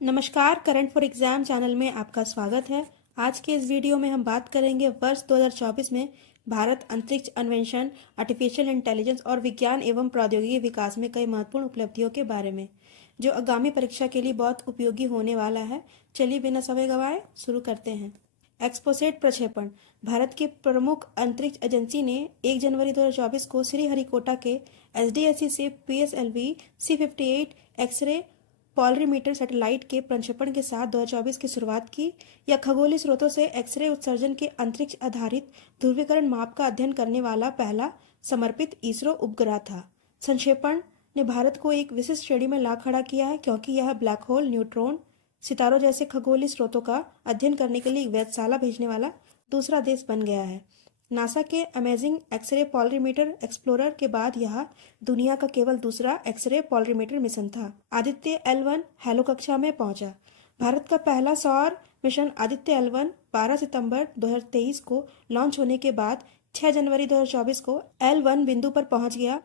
नमस्कार, current for exam channel में आपका स्वागत है। आज के इस वीडियो में हम बात करेंगे वर्ष 2024 में भारत अंतरिक्ष अन्वेषण, आर्टिफिशियल इंटेलिजेंस और विज्ञान एवं प्रौद्योगिकी विकास में कई महत्वपूर्ण उपलब्धियों के बारे में, जो आगामी परीक्षा के लिए बहुत उपयोगी होने वाला है। चलिए बिना समय गंवाए शुरू करते हैं। एक्सपोसेट प्रक्षेपण। भारत की प्रमुख अंतरिक्ष एजेंसी ने 1 जनवरी 2024 को श्रीहरिकोटा के SDSC से PSLV C58 x ray polarimeter satellite के प्रक्षेपण के साथ 2024 की शुरुआत की। यह खगोलीय स्रोतों से एक्सरे उत्सर्जन के अंतरिक्ष आधारित ध्रुवीकरण माप का अध्ययन करने वाला पहला समर्पित इसरो उपग्रह था। संक्षेपण ने भारत को एक विशिष्ट श्रेणी में ला खड़ा किया है, क्योंकि यह ब्लैक होल, न्यूट्रॉन, सितारों जैसे खगोलीय स्रोतों का अध्ययन करने के लिए एक वेधशाला भेजने वाला दूसरा देश बन गया है। नासा के अमेजिंग एक्सरे पॉलरीमीटर एक्सप्लोरर के बाद यह दुनिया का केवल दूसरा एक्सरे पॉलरीमीटर मिशन था। आदित्य L1 हैलो कक्षा में पहुंचा। भारत का पहला सौर मिशन आदित्य L1 12 सितंबर 2023 को लॉन्च होने के बाद 6 जनवरी 2024 को L1 बिंदु पर पहुंच गया।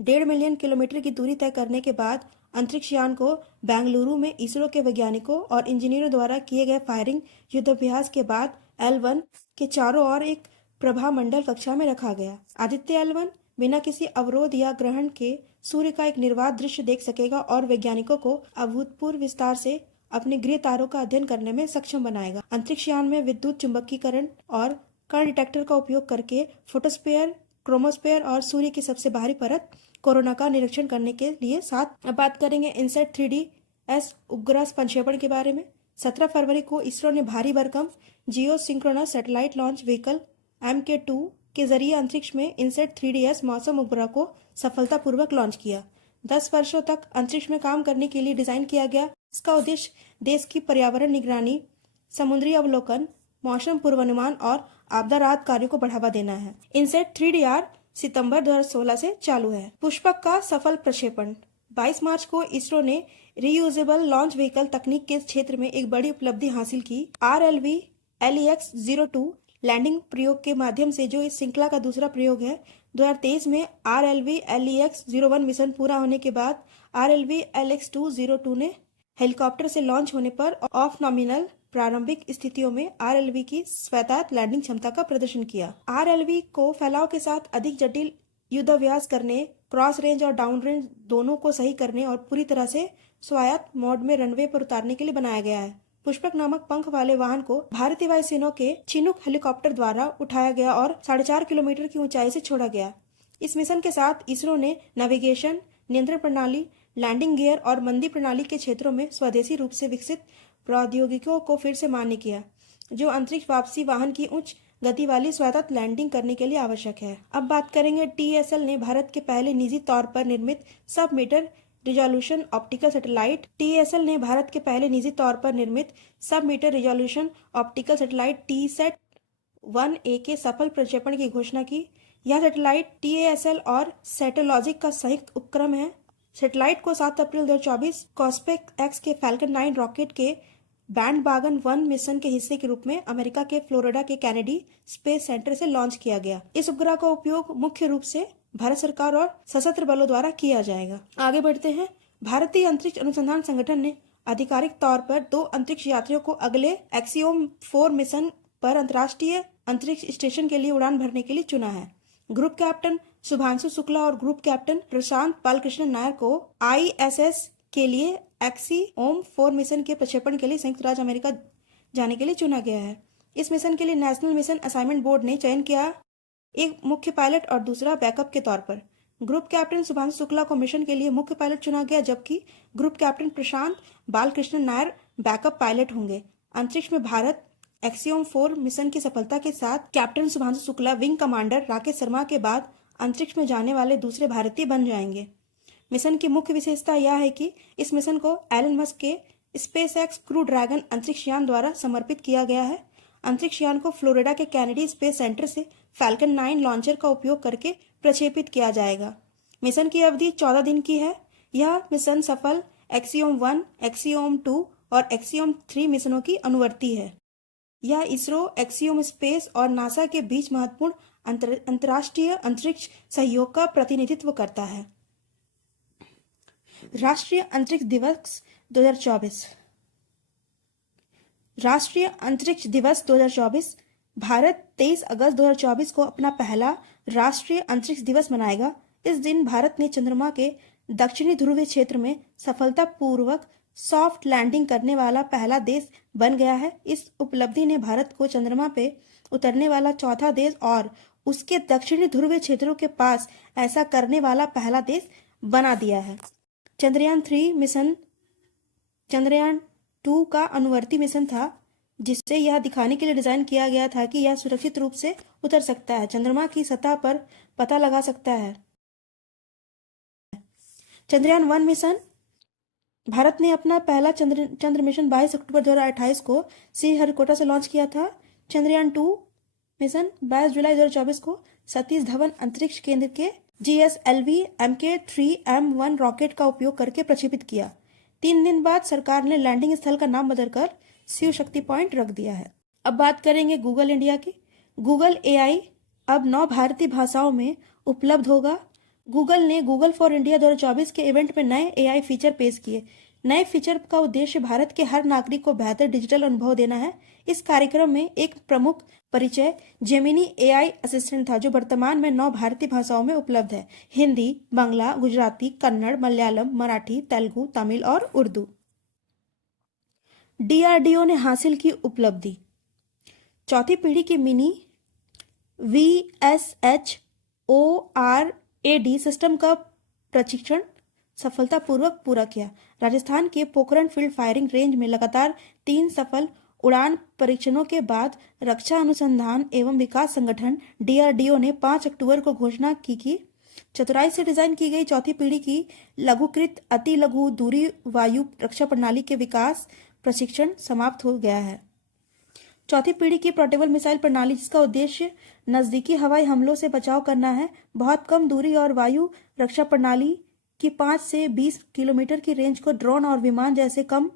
1.5 मिलियन किलोमीटर की दूरी तय करने के बाद अंतरिक्ष यान को बेंगलुरु में इसरो के वैज्ञानिकों और इंजीनियरों द्वारा किए गए फायरिंग युद्धाभ्यास के बाद L1 के चारों ओर एक प्रभा मंडल कक्षा में रखा गया। आदित्य L1 बिना किसी अवरोध या ग्रहण के सूर्य का एक निर्बाध दृश्य देख सकेगा और वैज्ञानिकों को अभूतपूर्व विस्तार से अपने गृह तारों का अध्ययन करने में सक्षम बनाएगा। अंतरिक्ष यान में विद्युत चुंबकीकरण और कण डिटेक्टर का उपयोग करके फोटोस्फीयर, क्रोमोस्फीयर और सूर्य की सबसे बाहरी परत कोरोना का निरीक्षण करने के लिए साथ। अब बात करेंगे इनसैट 3DS उपग्रह प्रक्षेपण के बारे में। 17 फरवरी को इसरो ने भारी भरकम geosynchronous satellite launch vehicle MK2 के जरिए अंतरिक्ष में इनसैट 3DS मौसम उपग्रह को सफलतापूर्वक लॉन्च किया। 10 वर्षों तक अंतरिक्ष में काम करने के लिए डिजाइन किया गया। इसका उद्देश्य देश की पर्यावरण निगरानी, समुद्री अवलोकन, मौसम पूर्वानुमान और आपदा राहत कार्यों को बढ़ावा देना है। इनसैट 3DR सितंबर 2016 से चालू है। पुष्पक का सफल प्रक्षेपण। 22 मार्च को इसरो ने रीयूजेबल लॉन्च व्हीकल तकनीक के क्षेत्र में एक बड़ी उपलब्धि हासिल की। RLV LEX-02 लैंडिंग प्रयोग के माध्यम से, जो इस श्रृंखला का दूसरा प्रयोग है। 2023 में RLV LEX-01 मिशन पूरा होने के बाद RLV LEX-202 ने हेलीकॉप्टर से लॉन्च होने पर ऑफ नॉमिनल प्रारंभिक स्थितियों में RLV की स्वायत्त लैंडिंग क्षमता का प्रदर्शन किया। RLV को फैलाव के साथ अधिक जटिल युद्धाभ्यास करने, क्रॉस रेंज और डाउन रेंज दोनों को सही करने और पूरी तरह से स्वायत्त मोड में रनवे पर उतारने के लिए बनाया गया है। पुष्पक नामक पंख वाले वाहन को भारतीय वायुसेना के चिनूक हेलीकॉप्टर द्वारा उठाया गया और 4.5 किलोमीटर की ऊंचाई से छोड़ा गया। इस मिशन के साथ इसरो ने नेविगेशन, नियंत्रण प्रणाली, लैंडिंग गियर और मंदी प्रणाली के क्षेत्रों में स्वदेशी रूप से विकसित प्रौद्योगिकियों को फिर से मान्य किया, जो अंतरिक्ष वापसी वाहन की उच्च गति वाली स्वायत्त लैंडिंग करने के लिए आवश्यक है। अब बात करेंगे TSL ने भारत के पहले निजी तौर पर निर्मित sub metre resolution optical satellite. TSL ने भारत के पहले निजी तौर पर निर्मित sub metre resolution optical satellite TSAT-1A के सफल प्रक्षेपण की घोषणा की। यह सैटेलाइट TASL और सैटेलॉजिक का संयुक्त उपक्रम है। सैटेलाइट को 7 अप्रैल 2024 कॉस्पेक एक्स के फैल्कन 9 रॉकेट के बैंडवागन 1 मिशन के हिस्से के रूप में अमेरिका के फ्लोरिडा के कैनेडी स्पेस सेंटर से लॉन्च किया गया। इस उपग्रह का उपयोग मुख्य रूप से भारत सरकार और सशस्त्र बलों द्वारा किया जाएगा। आगे बढ़ते हैं। भारतीय अंतरिक्ष अनुसंधान संगठन ने आधिकारिक तौर पर 2 अंतरिक्ष यात्रियों को अगले एक्सियोम 4 मिशन पर अंतर्राष्ट्रीय अंतरिक्ष स्टेशन के लिए उड़ान भरने के लिए चुना है। ग्रुप कैप्टन शुभांशु शुक्ला और ग्रुप कैप्टन प्रशांत बालकृष्ण नायर को ISS के लिए एक्सियोम 4 मिशन के प्रक्षेपण के लिए संयुक्त राज्य अमेरिका जाने के लिए चुना गया है। इस मिशन के लिए नेशनल मिशन असाइनमेंट बोर्ड ने चयन किया, एक मुख्य पायलट और दूसरा बैकअप के तौर पर। ग्रुप कैप्टन शुभांशु शुक्ला को मिशन के लिए मुख्य पायलट चुना गया, जबकि ग्रुप कैप्टन प्रशांत बालकृष्ण नायर बैकअप पायलट होंगे। अंतरिक्ष में भारत एक्सियोम 4 मिशन की सफलता के साथ captain Shubhanshu Shukla wing commander Rakesh Sharma के बाद अंतरिक्ष में जाने वाले दूसरे भारतीय बन जाएंगे। मिशन की मुख्य विशेषता यह है कि इस मिशन को एलन मस्क के SpaceX क्रू ड्रैगन अंतरिक्ष यान द्वारा समर्पित किया गया है। अंतरिक्ष यान को फ्लोरिडा के कैनेडी स्पेस सेंटर से फैल्कन 9 लॉन्चर का उपयोग करके प्रक्षेपित किया जाएगा। मिशन की अवधि 14 दिन की है। यह मिशन सफल एक्सियोम 1, एक्सियोम 2 और एक्सियोम 3 मिशनों की अनुवर्ती है। यह इसरो, एक्सियोम स्पेस और नासा के बीच महत्वपूर्ण अंतर्राष्ट्रीय अंतरिक्ष सहयोग का प्रतिनिधित्व करता है। राष्ट्रीय अंतरिक्ष दिवस 2024 राष्ट्रीय अंतरिक्ष दिवस 2024। भारत 23 अगस्त 2024 को अपना पहला राष्ट्रीय अंतरिक्ष दिवस मनाएगा। इस दिन भारत ने चंद्रमा के दक्षिणी ध्रुवीय क्षेत्र में सफलतापूर्वक सॉफ्ट लैंडिंग करने वाला पहला देश बन गया है। इस उपलब्धि ने भारत को चंद्रमा पे उतरने वाला चौथा देश और उसके दक्षिणी ध्रुवीय क्षेत्रों के पास ऐसा करने वाला पहला देश बना दिया है। चंद्रयान 2 का अनुवर्ती मिशन था, जिससे यह दिखाने के लिए डिजाइन किया गया था कि यह सुरक्षित रूप से उतर सकता है, चंद्रमा की सतह पर पता लगा सकता है। चंद्रयान 1 मिशन। भारत ने अपना पहला चंद्र मिशन 22 अक्टूबर 2028 को श्रीहरिकोटा से लॉन्च किया था। चंद्रयान 2 मिशन 22 जुलाई 2024 को सतीश धवन अंतरिक्ष केंद्र के GSLV Mk3M1 रॉकेट का उपयोग करके प्रक्षेपित किया। 3 दिन बाद सरकार ने लैंडिंग स्थल का नाम बदलकर शिव शक्ति पॉइंट रख दिया है। अब बात करेंगे गूगल इंडिया की। गूगल AI अब 9 भारतीय भाषाओं में उपलब्ध होगा। गूगल ने गूगल फॉर इंडिया 2024 के इवेंट में नए AI फीचर पेश किए। नए फीचर का उद्देश्य भारत के हर नागरिक को बेहतर डिजिटल अनुभव देना है। इस कार्यक्रम में एक प्रमुख परिचय जेमिनी AI असिस्टेंट था, जो वर्तमान में 9 भारतीय भाषाओं में उपलब्ध है: हिंदी, बांग्ला, गुजराती, कन्नड़, मलयालम, मराठी, तेलुगु, तमिल और उर्दू। DRDO ने हासिल की उपलब्धि। चौथी पीढ़ी की मिनी VSHORAD सिस्टम का प्रशिक्षण सफलतापूर्वक पूरा किया। राजस्थान के पोखरण फील्ड फायरिंग रेंज में लगातार 3 सफल उड़ान परीक्षणों के बाद रक्षा अनुसंधान एवं विकास संगठन DRDO ने 5 अक्टूबर को घोषणा की कि चतुराई से डिजाइन की गई चौथी पीढ़ी की लघुकृत अति लघु दूरी वायु रक्षा प्रणाली के विकास प्रशिक्षण समाप्त हो गया है। चौथी पीढ़ी की पोर्टेबल मिसाइल प्रणाली, जिसका उद्देश्य नजदीकी हवाई हमलों से बचाव करना है, बहुत कम दूरी और वायु रक्षा प्रणाली की 5 से 20 किलोमीटर की रेंज को ड्रोन और विमान जैसे कम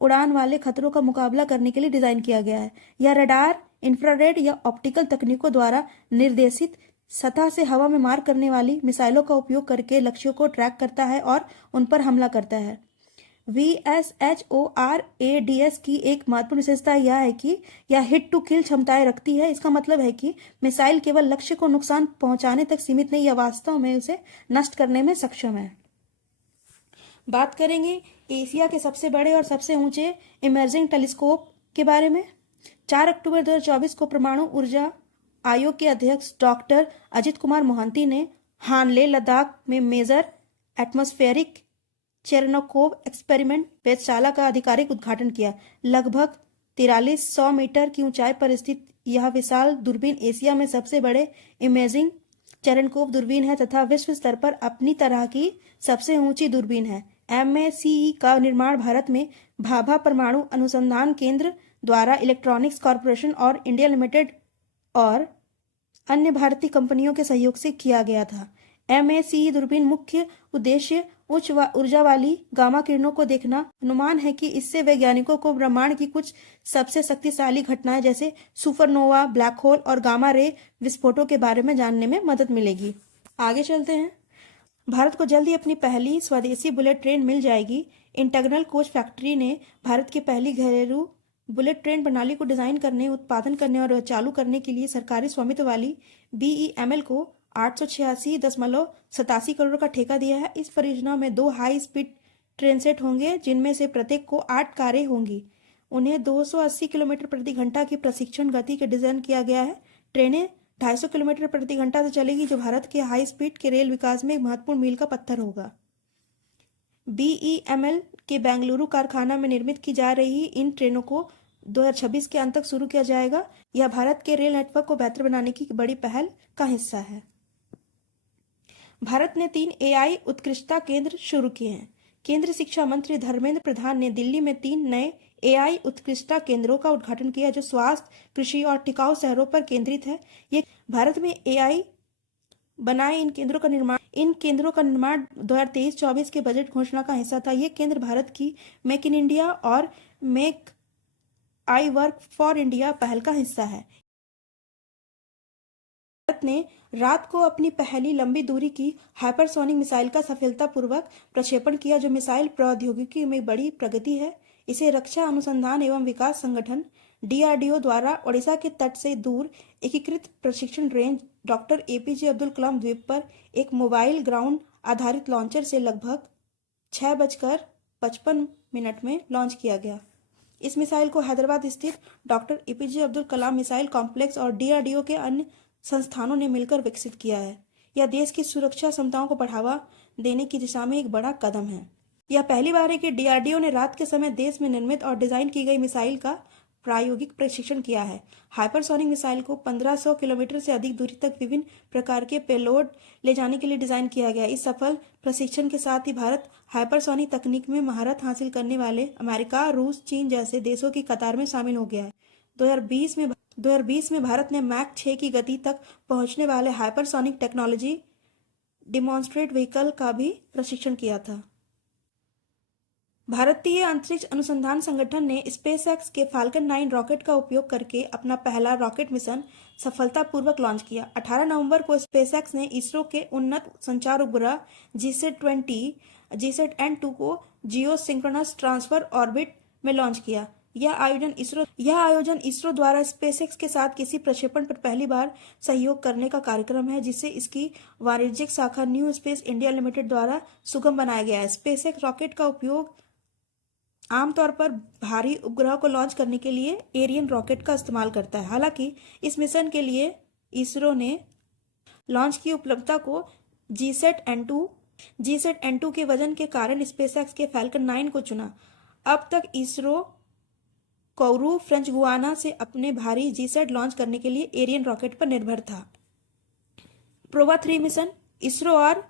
उड़ान वाले खतरों का मुकाबला करने के लिए डिजाइन किया गया है। यह रडार, इंफ्रारेड या ऑप्टिकल तकनीकों द्वारा निर्देशित सतह से हवा में मार करने वाली मिसाइलों का उपयोग करके लक्ष्यों को ट्रैक करता है और उन पर हमला करता है। VSHORADS की एक महत्वपूर्ण विशेषता यह है कि यह हिट टू किल क्षमताएं रखती है। इसका मतलब है कि मिसाइल केवल लक्ष्य को नुकसान पहुंचाने तक सीमित नहीं, यह वास्तव में उसे नष्ट करने में सक्षम है। बात करेंगे एशिया के सबसे बड़े और सबसे ऊंचे इमर्जिंग टेलीस्कोप के बारे में। 4 अक्टूबर 2024 को परमाणु ऊर्जा आयोग के अध्यक्ष डॉक्टर अजित कुमार मोहंती ने हानले, लद्दाख में मेजर एटमॉस्फेरिक चेरनोकोव एक्सपेरिमेंट वेधशाला का आधिकारिक उद्घाटन किया। लगभग 4300 मीटर की ऊंचाई पर स्थित यह विशाल दूरबीन एशिया में सबसे बड़े इमेजिंग चेरनोकोव दूरबीन है तथा विश्व स्तर पर अपनी तरह की सबसे ऊंची दूरबीन है। MACE का निर्माण भारत में भाभा परमाणु अनुसंधान केंद्र द्वारा इलेक्ट्रॉनिक्स कॉरपोरेशन और इंडिया लिमिटेड और अन्य भारतीय कंपनियों के सहयोग से किया गया था। MACE दूरबीन मुख्य उद्देश्य उच्च ऊर्जा वाली गामा किरणों को देखना। अनुमान है कि इससे वैज्ञानिकों को ब्रह्मांड की कुछ सबसे शक्तिशाली घटनाएं जैसे सुपरनोवा, ब्लैक होल और गामा रे विस्फोटों के बारे में जानने में मदद मिलेगी। आगे चलते हैं। भारत को जल्द ही अपनी पहली स्वदेशी बुलेट ट्रेन मिल जाएगी। इंटरनल कोच फैक्ट्री ने भारत की पहली घरेलू बुलेट ट्रेन प्रणाली को डिजाइन करने, उत्पादन करने और चालू करने के लिए सरकारी स्वामित्व वाली BEML को 886.87 करोड़ का ठेका दिया है। इस परियोजना में 2 हाई स्पीड ट्रेन सेट होंगे, जिनमें से प्रत्येक को 8 कारें होंगी। उन्हें 280 किलोमीटर प्रति घंटा की प्रशिक्षण गति के डिजाइन किया गया है। ट्रेनें 250 किलोमीटर प्रति घंटा से चलेगी, जो भारत के हाई स्पीड के रेल विकास में एक महत्वपूर्ण मील का पत्थर होगा। BEML के बेंगलुरु कारखाना में निर्मित की जा रही इन ट्रेनों को 2026 के अंत तक शुरू किया जाएगा। यह भारत के रेल नेटवर्क को बेहतर बनाने की बड़ी पहल का हिस्सा है। भारत ने 3 AI उत्कृष्टता केंद्र शुरू किए हैं। केंद्रीय शिक्षा मंत्री धर्मेंद्र प्रधान ने दिल्ली में 3 नए AI उत्कृष्टता केंद्रों का उद्घाटन किया, जो स्वास्थ्य, कृषि और टिकाऊ शहरों पर केंद्रित है। ये भारत में AI बनाए इन केंद्रों का निर्माण 2023-24 के बजट घोषणा का हिस्सा था। ये केंद्र भारत की मेक इन इंडिया और make I work for India पहल का हिस्सा है। भारत ने रात को अपनी पहली लंबी दूरी की हाइपरसोनिक मिसाइल का सफलतापूर्वक प्रक्षेपण किया, जो मिसाइल प्रौद्योगिकी में बड़ी प्रगति है। इसे रक्षा अनुसंधान एवं विकास संगठन DRDO द्वारा ओडिशा के तट से दूर एकीकृत प्रशिक्षण range doctor APJ Abdul Kalam द्वीप पर एक मोबाइल ग्राउंड आधारित लॉन्चर से लगभग 6:55 में लॉन्च किया गया। इस मिसाइल को हैदराबाद स्थित doctor APJ Abdul Kalam missile complex और DRDO के अन्य संस्थानों ने मिलकर विकसित किया है। यह देश की सुरक्षा क्षमताओं को बढ़ावा देने की दिशा में एक बड़ा कदम है। यह पहली बार है कि DRDO ने रात के समय देश में निर्मित और डिजाइन की गई मिसाइल का प्रायोगिक प्रशिक्षण किया है। हाइपरसोनिक मिसाइल को 1500 किलोमीटर से अधिक दूरी तक विभिन्न प्रकार के पेलोड ले जाने के लिए डिजाइन किया गया। इस सफल प्रशिक्षण के साथ ही भारत हाइपरसोनिक तकनीक में महारत हासिल करने वाले अमेरिका, रूस, चीन जैसे देशों की कतार में शामिल हो गया है। 2020 में भारत ने मैक 6 की गति तक पहुंचने वाले हाइपरसोनिक टेक्नोलॉजी डिमॉन्स्ट्रेट व्हीकल का भी प्रशिक्षण किया था। भारतीय अंतरिक्ष अनुसंधान संगठन ने स्पेसएक्स के फाल्कन 9 रॉकेट का उपयोग करके अपना पहला रॉकेट मिशन सफलतापूर्वक लॉन्च किया। 18 नवंबर को स्पेसएक्स ने इसरो के उन्नत संचार उपग्रह GSAT-N2 को जियो सिंक्रोनस ट्रांसफर ऑर्बिट में लॉन्च किया। यह आयोजन इसरो द्वारा स्पेसएक्स के साथ किसी प्रक्षेपण पर पहली बार सहयोग करने का कार्यक्रम है, जिससे इसकी वाणिज्यिक शाखा न्यू स्पेस इंडिया लिमिटेड द्वारा सुगम बनाया गया है। स्पेसएक्स रॉकेट का उपयोग आमतौर पर भारी उपग्रह को लॉन्च करने के लिए एरियन रॉकेट का इस्तेमाल करता है। हालांकि इस मिशन के लिए इसरो ने लॉन्च की उपलब्धता को GSAT-N2 के वजन के कारण स्पेसएक्स के फाल्कन 9 को चुना। अब तक इसरो कोउरू, फ्रेंच गुयाना से अपने भारी GSAT लॉन्च करने के लिए एरियन रॉकेट पर निर्भर था। प्रोवा 3 मिशन। इसरो और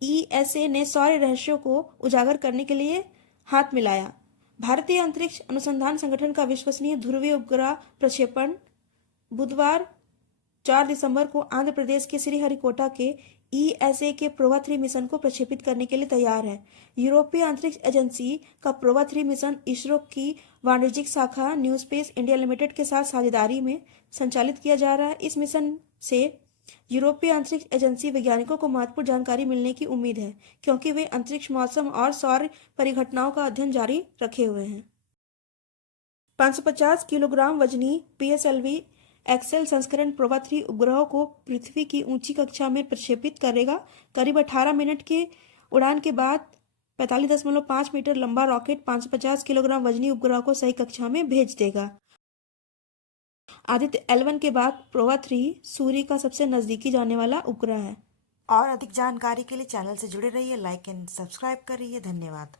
ESA ने सौर रहस्यों को उजागर करने के लिए हाथ मिलाया। भारतीय अंतरिक्ष अनुसंधान संगठन का विश्वसनीय ध्रुवीय उपग्रह प्रक्षेपण बुधवार 4 दिसंबर को आंध्र प्रदेश के श्रीहरिकोटा के ESA के प्रोवा 3 मिशन को प्रक्षेपित करने के लिए तैयार है। यूरोपीय अंतरिक्ष एजेंसी का प्रोवा 3 मिशन इसरो की वाणिज्यिक शाखा न्यू स्पेस इंडिया लिमिटेड के साथ साझेदारी में संचालित किया जा रहा है। इस मिशन से यूरोपीय अंतरिक्ष एजेंसी वैज्ञानिकों को महत्वपूर्ण जानकारी मिलने की उम्मीद है, क्योंकि वे अंतरिक्ष मौसम और सौर परिघटनाओं का अध्ययन जारी रखे हुए हैं। 550 किलोग्राम वजनी PSLV एक्सेल संस्करण प्रोवा 3 उपग्रहों को पृथ्वी की ऊंची कक्षा में प्रक्षेपित करेगा। करीब 18 मिनट की उड़ान के बाद 45.5 मीटर लंबा रॉकेट 550 किलोग्राम वजनी उपग्रह को सही कक्षा में भेज देगा। आदित्य L1 के बाद प्रोवा 3 सूर्य का सबसे नजदीकी जाने वाला उपग्रह है। और अधिक जानकारी के लिए चैनल से जुड़े रहिए, लाइक एंड सब्सक्राइब करिए। धन्यवाद।